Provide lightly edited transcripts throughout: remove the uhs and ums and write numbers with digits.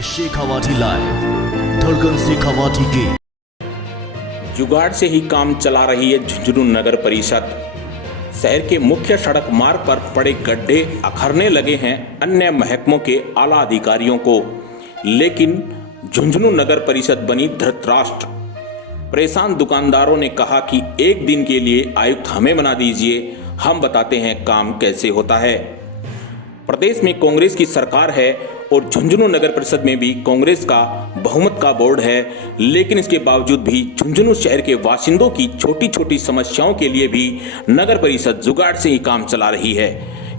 है शेखावाटी लाइव, धड़कन शेखावाटी की। जुगाड़ से ही काम चला रही है झुंझुनू नगर परिषद। शहर के मुख्य सड़क मार्ग पर पड़े गड्ढे अखरने लगे हैं अन्य महकमों के आला अधिकारियों को, लेकिन झुंझुनू नगर परिषद बनी धृतराष्ट्र। परेशान दुकानदारों ने कहा कि एक दिन के लिए आयुक्त हमें बना दीजिए, हम बताते हैं काम कैसे होता है। प्रदेश में कांग्रेस की सरकार है और झुंझुनू नगर परिषद में भी कांग्रेस का बहुमत का बोर्ड है, लेकिन इसके बावजूद भी झुंझुनू शहर के बाशिंदों की छोटी छोटी समस्याओं के लिए भी नगर परिषद जुगाड़ से ही काम चला रही है।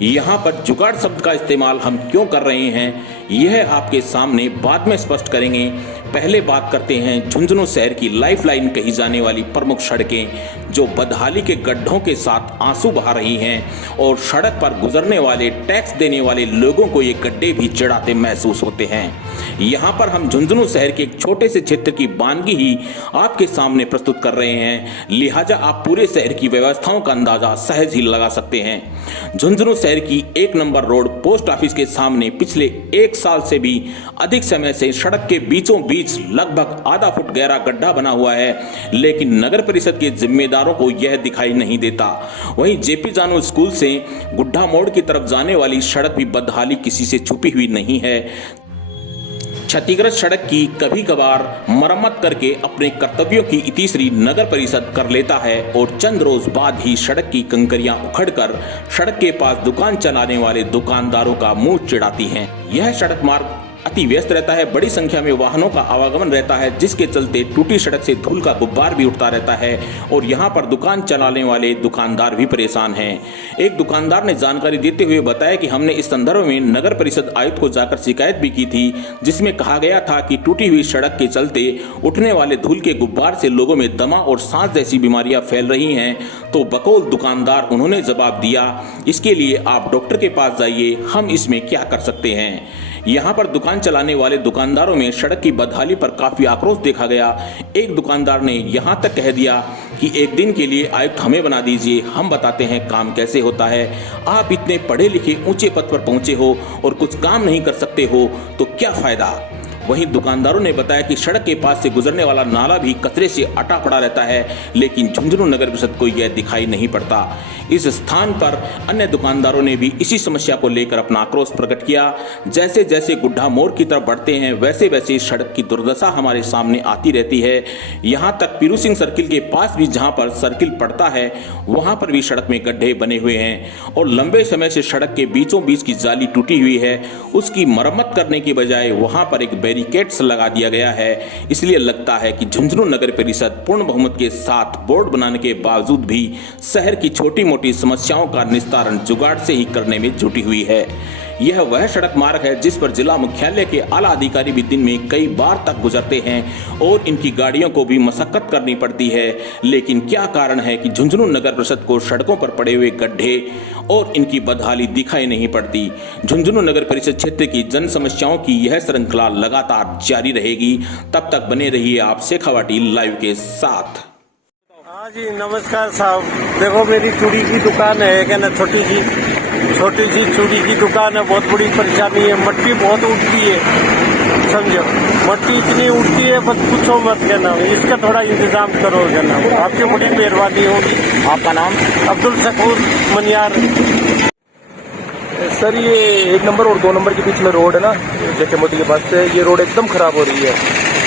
यहाँ पर जुगाड़ शब्द का इस्तेमाल हम क्यों कर रहे हैं, यह आपके सामने बाद में स्पष्ट करेंगे। पहले बात करते हैं झुंझुनू शहर की लाइफलाइन कही जाने वाली प्रमुख सड़कें जो बदहाली के गड्ढों के साथ आंसू बहा रही हैं और सड़क पर गुजरने वाले टैक्स देने वाले लोगों को ये गड्ढे भी चिढ़ाते महसूस होते हैं। यहाँ पर हम झुंझुनू शहर के एक छोटे से क्षेत्र की वानगी ही आपके सामने प्रस्तुत कर रहे हैं, लिहाजा आप पूरे शहर की व्यवस्थाओं का अंदाजा सहज ही लगा सकते हैं। झुंझुनू शहर की 1 नंबर रोड पोस्ट ऑफिस के सामने पिछले 1 साल से भी अधिक समय से सड़क के बीचों बीच लगभग आधा फुट गहरा गड्ढा बना हुआ है, लेकिन नगर परिषद के जिम्मेदारों को यह दिखाई नहीं देता। वहीं जेपी जानू स्कूल से गुड्ढा मोड़ की तरफ जाने वाली सड़क भी बदहाली किसी से छुपी हुई नहीं है। क्षतिग्रस्त सड़क की कभी कभार मरम्मत करके अपने कर्तव्यों की इतिश्री नगर परिषद कर लेता है और चंद रोज बाद ही सड़क की कंकरियां उखड़कर सड़क के पास दुकान चलाने वाले दुकानदारों का मुंह चिढ़ाती हैं। यह सड़क मार्ग अति व्यस्त रहता है, बड़ी संख्या में वाहनों का आवागमन रहता है, जिसके चलते टूटी सड़क से धूल का गुब्बार भी उठता रहता है और यहाँ पर दुकान चलाने वाले दुकानदार भी परेशान हैं। एक दुकानदार ने जानकारी देते हुए बताया कि हमने इस संदर्भ में नगर परिषद आयुक्त को जाकर शिकायत भी की थी, जिसमें कहा गया था कि टूटी हुई सड़क के चलते उठने वाले धूल के गुब्बार से लोगों में दमा और सांस जैसी बीमारियां फैल रही हैं। तो बकौल दुकानदार उन्होंने जवाब दिया, इसके लिए आप डॉक्टर के पास जाइए, हम इसमें क्या कर सकते हैं। यहाँ पर दुकान चलाने वाले दुकानदारों में सड़क की बदहाली पर काफी आक्रोश देखा गया। एक दुकानदार ने यहाँ तक कह दिया कि एक दिन के लिए आयुक्त हमें बना दीजिए, हम बताते हैं काम कैसे होता है। आप इतने पढ़े लिखे ऊंचे पद पर पहुंचे हो और कुछ काम नहीं कर सकते हो तो क्या फायदा। वहीं दुकानदारों ने बताया कि सड़क के पास से गुजरने वाला नाला भी कचरे से अटा पड़ा रहता है, लेकिन झुंझुनू नगर परिषद को यह दिखाई नहीं पड़ता। इस स्थान पर अन्य दुकानदारों ने भी इसी समस्या को लेकर अपना आक्रोश प्रकट किया। जैसे जैसे गुड्ढा मोड़ की तरफ बढ़ते हैं वैसे वैसे सड़क की दुर्दशा हमारे सामने आती रहती है। यहाँ तक पीरू सिंह सर्किल के पास भी जहाँ पर सर्किल पड़ता है वहाँ पर भी सड़क में गड्ढे बने हुए हैं और लंबे समय से सड़क के बीचों बीच की जाली टूटी हुई है। उसकी मरम्मत करने की बजाय वहाँ पर एक बैरिकेड्स लगा दिया गया है। इसलिए लगता है कि झुंझुनू नगर परिषद पूर्ण बहुमत के साथ बोर्ड बनाने के बावजूद भी शहर की छोटी मोटी समस्याओं का निस्तारण जुगाड़ से ही करने में जुटी हुई है। यह वह सड़क मार्ग है जिस पर जिला मुख्यालय के आला अधिकारी भी दिन में कई बार तक गुजरते हैं और इनकी गाड़ियों को भी मशक्कत करनी पड़ती है। लेकिन क्या कारण है कि झुंझुनू नगर परिषद को सड़कों पर पड़े हुए गड्ढे और इनकी बदहाली दिखाई नहीं पड़ती। झुंझुनू नगर परिषद क्षेत्र की जन समस्याओं की यह श्रृंखला लगातार जारी रहेगी। तब तक बने रहिए आप शेखावाटी लाइव के साथ। हाँ जी, नमस्कार साहब। देखो मेरी चूड़ी की दुकान है, क्या ना, छोटी सी चूड़ी की दुकान है। बहुत बड़ी परेशानी है, मट्टी बहुत उठती है, समझो, मट्टी इतनी उठती है बस पूछो मत, क्या ना, इसका थोड़ा इंतजाम करो, क्या ना, आपकी बड़ी मेहरबानी होगी। आपका नाम? अब्दुल शकूर मनियार। सर, ये 1 नंबर और 2 नंबर के बीच में रोड है ना, जेके मोदी के पास से, ये रोड एकदम खराब हो रही है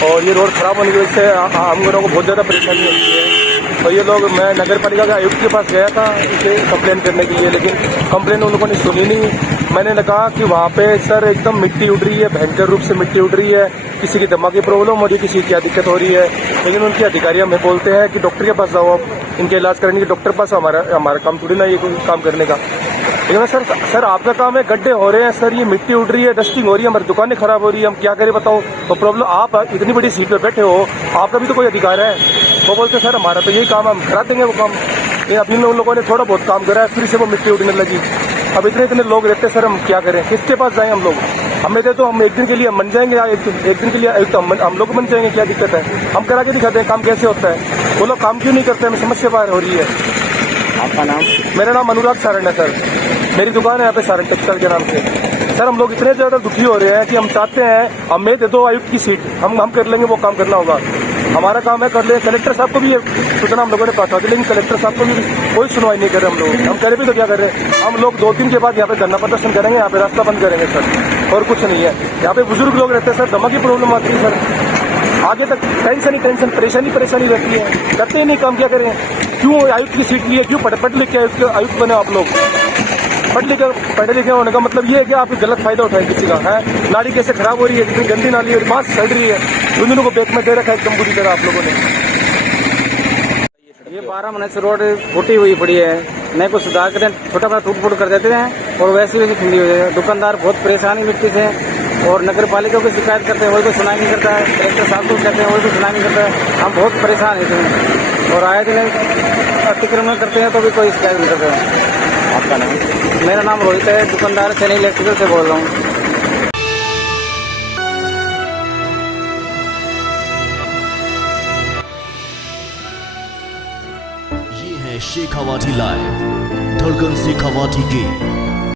और ये रोड खराब होने की वजह से हम लोगों को बहुत ज़्यादा परेशानी होती है। और ये लोग, मैं नगर पालिका का आयुक्त के पास गया था इसे कंप्लेन करने के लिए, लेकिन कंप्लेन उन लोगों ने सुनी नहीं। मैंने कहा कि वहाँ पे सर एकदम मिट्टी उड़ रही है, भयंकर रूप से मिट्टी उड़ रही है, किसी की दमा की प्रॉब्लम हो रही है, किसी की क्या दिक्कत हो रही है। लेकिन उनके अधिकारी हमें बोलते हैं कि डॉक्टर के पास जाओ, आप इनके इलाज करने के डॉक्टर पास। हमारा काम थोड़ी ना ये कोई काम करने का। लेकिन सर आपका काम है, गड्ढे हो रहे हैं सर, ये मिट्टी उड़ रही है, डस्टिंग हो रही है, हमारी दुकानें खराब हो रही है, हम क्या करें बताओ। तो प्रॉब्लम, आप इतनी बड़ी सीट पे बैठे हो, आपका भी तो कोई अधिकार है। वो बोलते सर हमारा तो यही काम है, हम करा देंगे वो काम। लेकिन अभी उन लोगों ने थोड़ा बहुत काम करा है, फिर से वो मिट्टी उड़ने लगी। अब इतने लोग रहते सर, हम क्या करें, किसके पास जाएं हम लोग। हमें दे तो हम एक दिन के लिए बन जाएंगे, एक दिन के लिए तो हम लोग बन जाएंगे, क्या दिक्कत है, हम करा के दिखाते हैं काम कैसे होता है। वो लोग काम क्यों नहीं करते, हमें समझ से बाहर हो रही है। आपका नाम? मेरा नाम अनुराग सारण है सर, मेरी दुकान है यहाँ पे सारण टेक्सटाइल के नाम से। सर हम लोग इतने ज़्यादा दुखी हो रहे हैं कि हम चाहते हैं हमें दे दो आयुक्त की सीट, हम कर लेंगे, वो काम करना होगा, हमारा काम है कर ले। कलेक्टर साहब को भी ये सूचना हम लोगों ने पहुंचा दी, लेकिन कलेक्टर साहब को भी कोई सुनवाई नहीं कर रहे हम लोग। हम करे भी तो क्या कर रहे हैं, हम लोग 2 दिन के बाद यहाँ पे धरना प्रदर्शन करेंगे, यहाँ पे रास्ता बंद करेंगे सर, और कुछ नहीं है। यहाँ पे बुजुर्ग लोग रहते हैं सर, दमा की प्रॉब्लम आती है सर, आगे तक टेंशन ही टेंशन, परेशानी रहती है, करते ही नहीं काम, क्या करें। क्यों आयुक्त की सीट ली है, क्यों पढ़ लिख के आयुक्त बने आप लोग। पढ़े लिखे होने का मतलब ये है कि आप गलत फायदा उठाए किसी का है। नाली कैसे खराब हो रही है, कितनी गंदी नाली है, बांस सड़ रही है, दोनों को बेक में दे रखा है एकदम बुरी तरह आप लोगों ने। ये 12 महीने से रोड फूटी हुई पड़ी है, नहीं कुछ सुधार करें, छोटा बड़ा टूट फूट कर देते हैं और वैसी खुली हुई है। दुकानदार बहुत परेशानी मिट्टी से, और नगर पालिका को शिकायत करते हैं, वही को सुनाई नहीं करता है। कलेक्टर साहब को कहते हैं, वही को सुनाई नहीं करता है। हम बहुत परेशान हैं इसमें, और आए दिन अतिक्रमण करते हैं तो भी कोई शिकायत नहीं करते हैं। आपका नाम? मेरा नाम रोहित है, दुकानदार सैनी इलेक्ट्रिकल से बोल रहा हूँ। ये है शेखावाटी लाइव, धड़कन शेखावाटी की